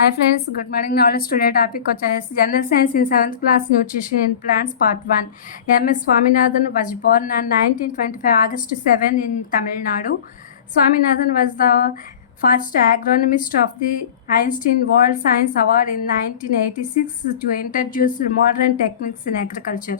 Hi friends, good morning. Knowledge today topic is General Science in 7th class Nutrition in Plants Part 1. M.S. Swaminathan was born on 1925 August 7 in Tamil Nadu. Swaminathan was the first agronomist of the Einstein World Science Award in 1986 to introduce modern techniques in agriculture.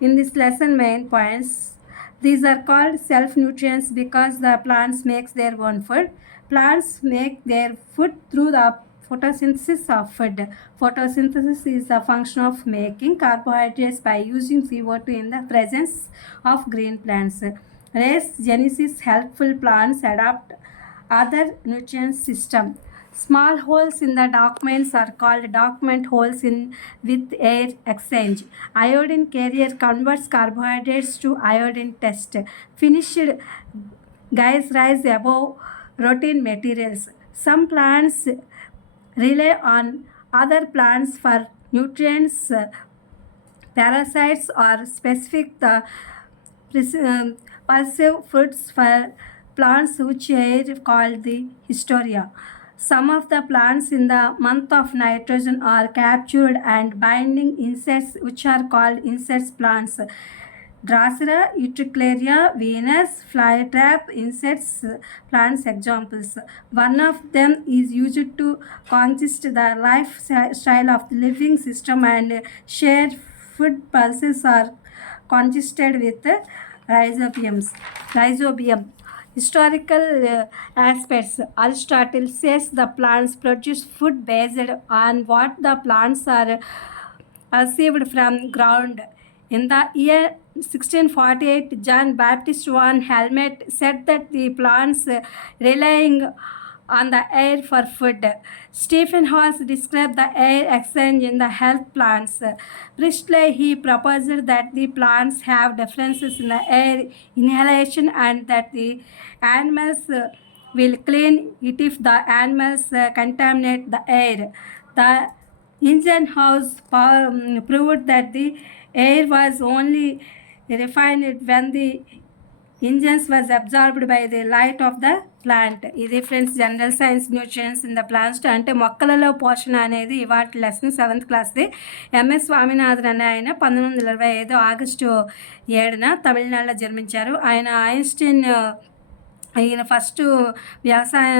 In this lesson, main points. These are called self-nutrients because the plants makes their own food. Plants make their food through the photosynthesis of food. Photosynthesis is the function of making carbohydrates by using CO2 in the presence of green plants. Race genesis helpful plants adapt other nutrient system. Small holes in the documents are called document holes in with air exchange. Iodine carrier converts carbohydrates to iodine test. Finished guys rise above routine materials. Some plants rely on other plants for nutrients. Parasites are specific the passive fruits for plants which are called the hysteria. Some of the plants in the month of nitrogen are captured and binding insects which are called insect plants. Drosera, Utricularia, Venus, flytrap, insects, plants examples. One of them is used to consist the lifestyle of the living system and shared food pulses are congested with rhizobium. Historical aspects. Aristotle says the plants produce food based on what the plants are received from ground. In the year 1648, John Baptist van Helmont said that the plants relying on the air for food. Stephen Hawes described the air exchange in the health plants. Priestley, he proposed that the plants have differences in the air inhalation and that the animals will clean it if the animals contaminate the air. The engine house proved that the air was only refined when the engines was absorbed by the light of the plant. ఇది friends general science nutrition in the plants అంటే మొక్కలలో పోషణ అనేది ఇవాటి lesson 7th క్లాస్ది. MS Swaminathan అనే ఆయన 1925 August 7న తమిళనాడులో జన్మించారు. ఈయన ఫస్ట్ వ్యవసాయ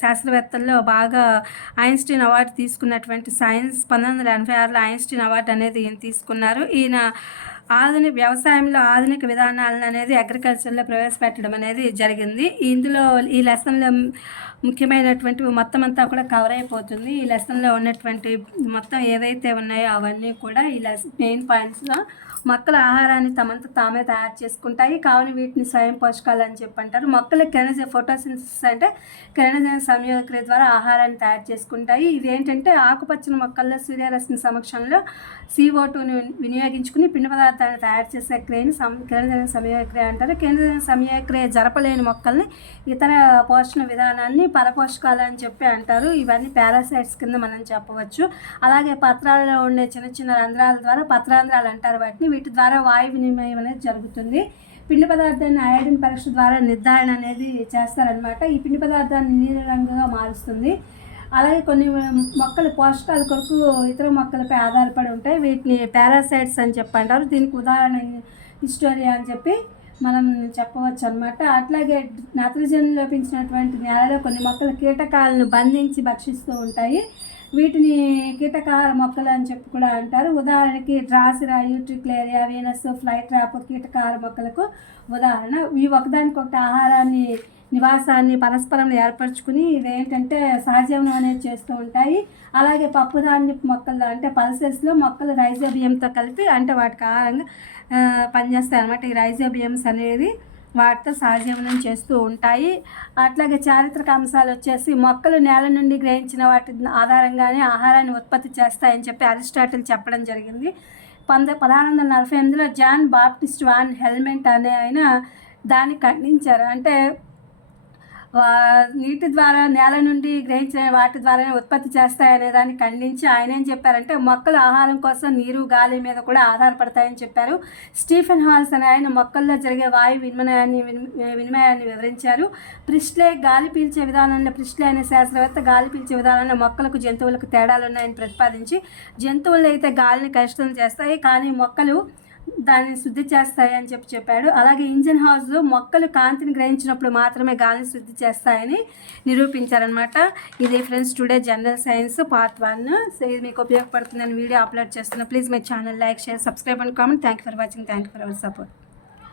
శాస్త్రవేత్తల్లో బాగా ఐన్స్టీన్ అవార్డు తీసుకున్నటువంటి సైన్స్ 1986లో ఐన్స్టీన్ అవార్డు అనేది ఈయన తీసుకున్నారు. ఈయన వ్యవసాయంలో ఆధునిక విధానాలను అనేది అగ్రికల్చర్లో ప్రవేశపెట్టడం అనేది జరిగింది. ఇందులో ఈ లెసన్లో ముఖ్యమైనటువంటివి మొత్తం అంతా కూడా కవర్ అయిపోతుంది. ఈ లెసన్లో ఉన్నటువంటి మొత్తం ఏవైతే ఉన్నాయో అవన్నీ కూడా ఈ మెయిన్ పాయింట్స్లో మొక్కల ఆహారాన్ని తమంతా తామే తయారు చేసుకుంటాయి, కావున వీటిని స్వయం పోషకాలు అని చెప్పి అంటారు. మొక్కల ఫోటోసింథసిస్ అంటే కిరణజన సంయోగక్రియ ద్వారా ఆహారాన్ని తయారు చేసుకుంటాయి. ఇవేంటంటే ఆకుపచ్చని మొక్కల్లో సూర్యరశ్మి సమక్షంలో CO2ని వినియోగించుకుని పిండి పదార్థాన్ని తయారు చేసే క్రియని కిరణజన సంయోగక్రియ అంటారు. కిరణజన సంయోగక్రియ జరపలేని మొక్కల్ని ఇతర పోషణ విధానాన్ని పరపోషకాలు అని చెప్పి అంటారు. ఇవన్నీ పారాసైట్స్ కింద మనం చెప్పవచ్చు. అలాగే పత్రాలలో ఉండే చిన్న చిన్న రంధ్రాల ద్వారా పత్రాంధ్రాలు అంటారు వాటిని. వీటి ద్వారా వాయు వినిమయం అనేది జరుగుతుంది. పిండి పదార్థాన్ని అయోడిన్ పరీక్ష ద్వారా నిర్ధారణ అనేది చేస్తారనమాట. ఈ పిండి పదార్థాన్ని నీలి రంగుగా మారుస్తుంది. అలాగే కొన్ని మొక్కల పోషకాల కొరకు ఇతర మొక్కలపై ఆధారపడి ఉంటాయి. వీటిని పారాసైట్స్ అని చెప్పి అంటారు. దీనికి ఉదాహరణ హిస్టోరియా అని చెప్పి మనం చెప్పవచ్చు అనమాట. అట్లాగే నత్రజని లోపించినటువంటి నేలలో కొన్ని మొక్కలు కీటకాలను బంధించి భక్షిస్తూ ఉంటాయి. వీటిని కీటకాహార మొక్కలు అని చెప్పి కూడా అంటారు. ఉదాహరణకి డ్రాసిరా, యూట్రిక్లేరియా, వీనస్, ఫ్లైట్రాప్ కీటకాహార మొక్కలకు ఉదాహరణ. ఇవి ఒకదానికొకటి ఆహారాన్ని నివాసాన్ని పరస్పరం ఏర్పరచుకుని ఇవేంటంటే సహజీవనం అనేది చేస్తూ ఉంటాయి. అలాగే పప్పుధాన్యపు మొక్కలు అంటే పల్సెస్లో మొక్కలు రైజోబియంతో కలిపి అంటే వాటికి ఆహారంగా పనిచేస్తాయి అన్నమాట. ఈ రైజోబియమ్స్ అనేది వాటితో సహజీవనం చేస్తూ ఉంటాయి. అట్లాగే చారిత్రక అంశాలు వచ్చేసి మొక్కలు నేల నుండి గ్రహించిన వాటి ఆధారంగానే ఆహారాన్ని ఉత్పత్తి చేస్తాయని చెప్పి అరిస్టాటిల్ చెప్పడం జరిగింది. 1648లో జాన్ బాప్టిస్ట్ వాన్ హెల్మెంట్ అనే ఆయన దాన్ని ఖండించారు. అంటే నీటి ద్వారా నేల నుండి గ్రహించిన వాటి ద్వారానే ఉత్పత్తి చేస్తాయనే దాన్ని ఖండించి ఆయన ఏం చెప్పారంటే మొక్కలు ఆహారం కోసం నీరు గాలి మీద కూడా ఆధారపడతాయని చెప్పారు. స్టీఫెన్ హాల్స్ అనే ఆయన మొక్కల్లో జరిగే వాయు వినిమయాన్ని వివరించారు. ప్రిస్లే గాలి పీల్చే విధానంలో ప్రిస్లే అనే శాస్త్రవేత్త గాలి పీల్చే విధానంలో మొక్కలకు జంతువులకు తేడాలు ఉన్నాయని ప్రతిపాదించి జంతువులు అయితే గాలిని కలుషితం చేస్తాయి కానీ మొక్కలు దాన్ని శుద్ధి చేస్తాయి అని చెప్పాడు. అలాగే ఇంజన్ హౌస్ మొక్కలు కాంతిని గ్రహించినప్పుడు మాత్రమే గాలిని శుద్ధి చేస్తాయని నిరూపించారనమాట. ఇది friends today general science part 1. So ఇది మీకు ఉపయోగపడుతుందని వీడియో అప్లోడ్ చేస్తున్నా. Please my channel like share subscribe and comment. Thank you for watching. Thank you for our support.